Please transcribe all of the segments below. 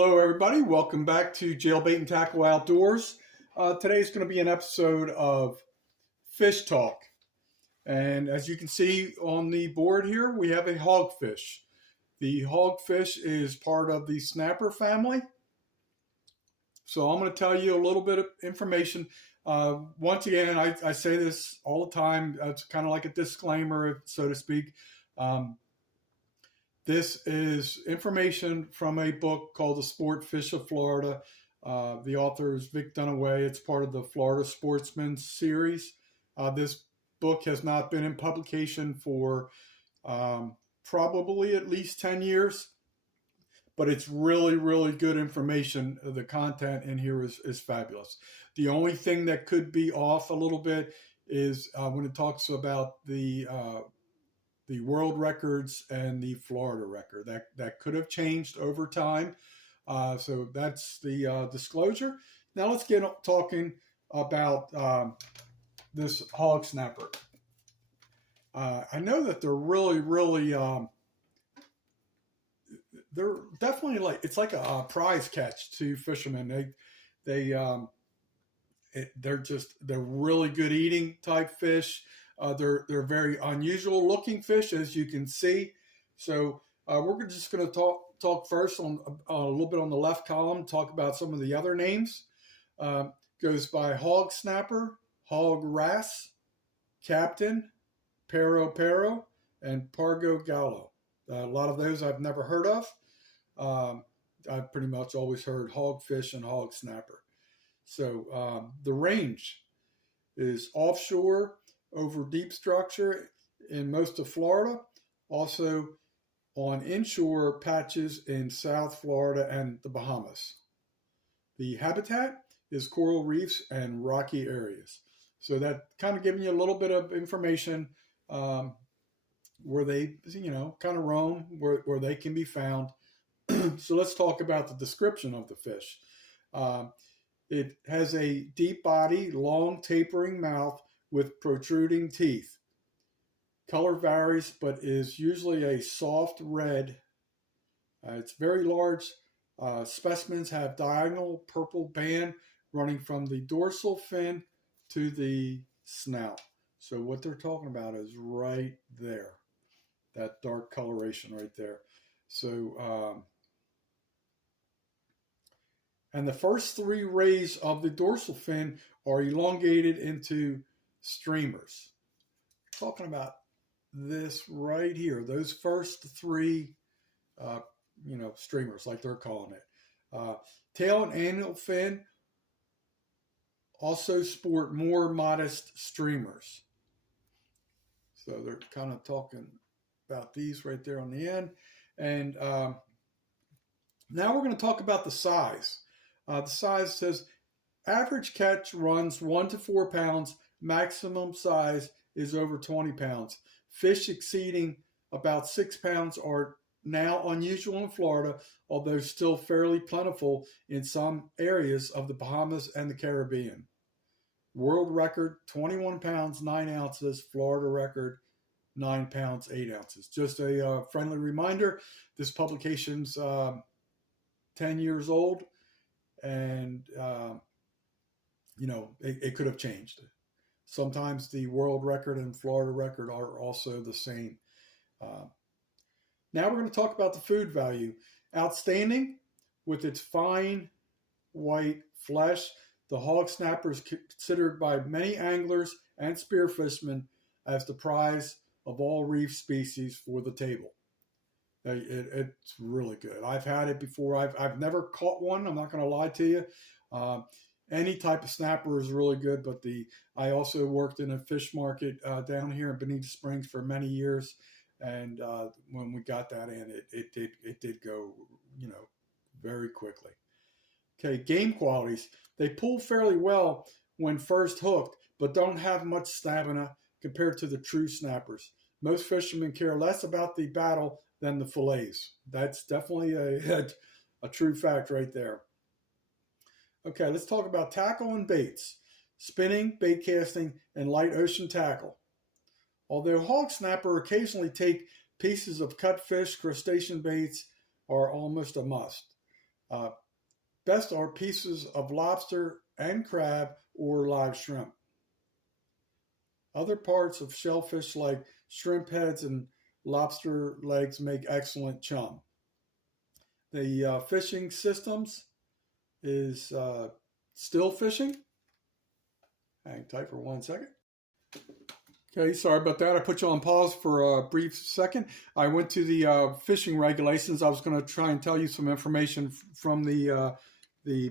Hello, everybody. Welcome back to Jailbait and Tackle Outdoors. Today is going to be an episode of Fish Talk. And as you can see on the board here, we have a hogfish. The hogfish is part of the snapper family. So I'm going to tell you a little bit of information. Once again, I say this all the time. It's kind of like a disclaimer, so to speak. This is information from a book called The Sport Fish of Florida. The author is Vic Dunaway. It's part of the Florida Sportsman series. This book has not been in publication for probably at least 10 years, but it's really, really good information. The content in here is fabulous. The only thing that could be off a little bit is when it talks about the world records and the Florida record. That could have changed over time. So that's the disclosure. Now let's get talking about this hog snapper. I know that they're really, really, they're definitely it's like a prize catch to fishermen. They're really good eating type fish. They're very unusual looking fish, as you can see. So we're just going to talk first on a little bit on the left column, talk about some of the other names. Goes by hog snapper, hog wrasse, captain, pero, and pargo gallo. A lot of those I've never heard of. I've pretty much always heard hogfish and hog snapper. So the range is offshore over deep structure in most of Florida, also on inshore patches in South Florida and the Bahamas. The habitat is coral reefs and rocky areas. So that kind of giving you a little bit of information where they, kind of roam, where they can be found. So let's talk about the description of the fish. It has a deep body, long tapering mouth with protruding teeth. Color varies, but is usually a soft red. It's very large. Specimens have diagonal purple band running from the dorsal fin to the snout. So what they're talking about is right there, that dark coloration right there. So, and the first three rays of the dorsal fin are elongated into streamers. Talking about this right here, those first three, streamers, like they're calling it. Tail and anal fin also sport more modest streamers. So they're kind of talking about these right there on the end. And now we're going to talk about the size. The size says average catch runs 1 to 4 pounds. Maximum size is over 20 pounds. Fish exceeding about 6 pounds are now unusual in Florida, although still fairly plentiful in some areas of the Bahamas and the Caribbean. World record, 21 pounds, 9 ounces. Florida record, 9 pounds, 8 ounces. Just a friendly reminder, this publication's 10 years old, and, it could have changed. Sometimes the world record and Florida record are also the same. Now we're going to talk about the food value. Outstanding with its fine white flesh, the hog snapper is considered by many anglers and spearfishermen as the prize of all reef species for the table. It's really good. I've had it before. I've never caught one. I'm not going to lie to you. Any type of snapper is really good, but I also worked in a fish market down here in Bonita Springs for many years, and when we got that in, it did go, very quickly. Okay, game qualities. They pull fairly well when first hooked, but don't have much stamina compared to the true snappers. Most fishermen care less about the battle than the fillets. That's definitely a true fact right there. Okay, let's talk about tackle and baits. Spinning, bait casting, and light ocean tackle. Although hog snapper occasionally take pieces of cut fish, crustacean baits are almost a must. Uh, best are pieces of lobster and crab or live shrimp. Other parts of shellfish like shrimp heads and lobster legs make excellent chum. The fishing systems is still fishing. Hang tight for 1 second. Okay, sorry about that. I put you on pause for a brief second. I went to the fishing regulations. I was going to try and tell you some information from the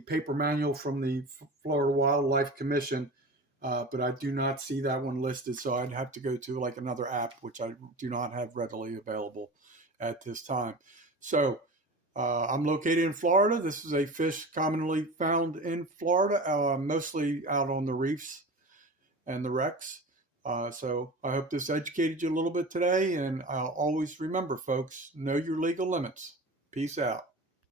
paper manual from the Florida Wildlife Commission, but I do not see that one listed, so I'd have to go to like another app, which I do not have readily available at this time. So I'm located in Florida. This is a fish commonly found in Florida, mostly out on the reefs and the wrecks. So I hope this educated you a little bit today. And always remember, folks, know your legal limits. Peace out.